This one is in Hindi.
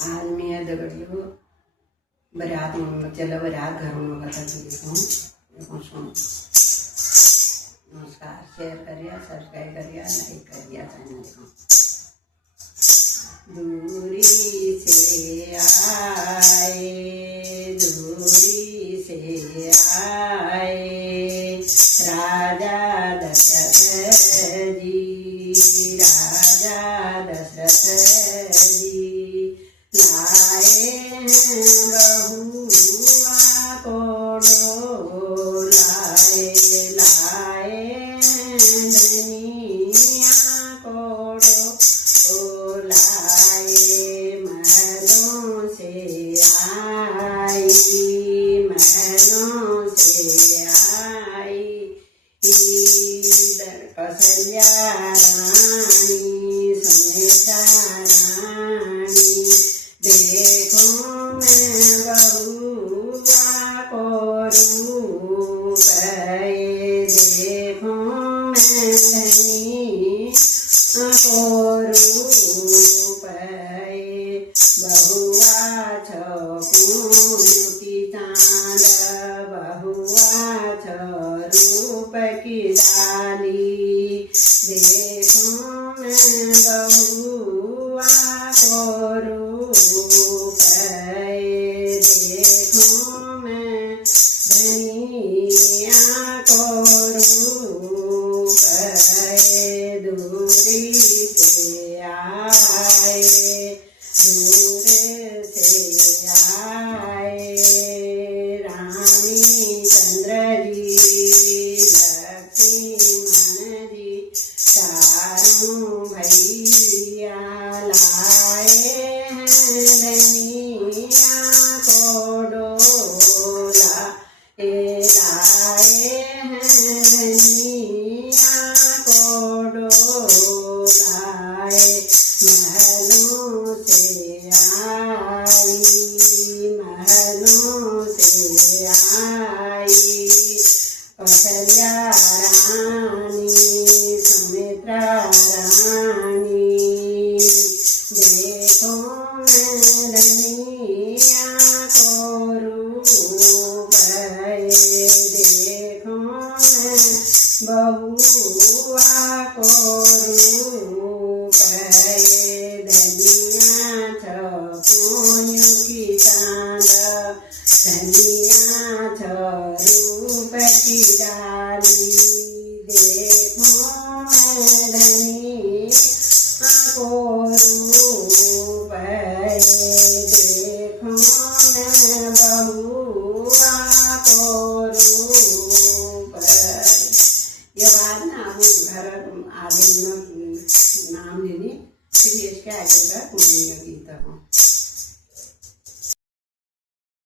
आज मैं दगड़ियों बरात में चलो बरात घर में बता देखो नमस्कार शेयर करिए सब्सक्राइब करिए लाइक करिए चैनल को। दूरी से आए दूरी से आए राजा दशरथ जी लाए बहुआ को लाए धनिया को लाए महलों से आई इधर कौशल्या रानी सुमित्रा रानी देखो मैं बहुआ को रूप देखो मैं धनिया को रूप बहुआ छून की चांद बहुआ रूप की डाली देखो मैं बहुआ को रूप देखो मैं धनिया को रूप दूरी से आए दूर से आए रानी चंद्र जी लक्ष्मण जी चारों भैया लाए हैं धनिया को डोला लाए हैं धनिया को डोलाए महलों से आई कौशल्या रानी सुमित्रा रानी देखो मैं धनिया को रूप देखो मैं बहुआ को रूप धनिया छून की चांद धनिया रूप की डाली देखो मैं धनिया को रूप देखो मैं बहुआ को रूप। ये बात ना हम घर आगे नाम लेने फिर इसके आगे का गीता को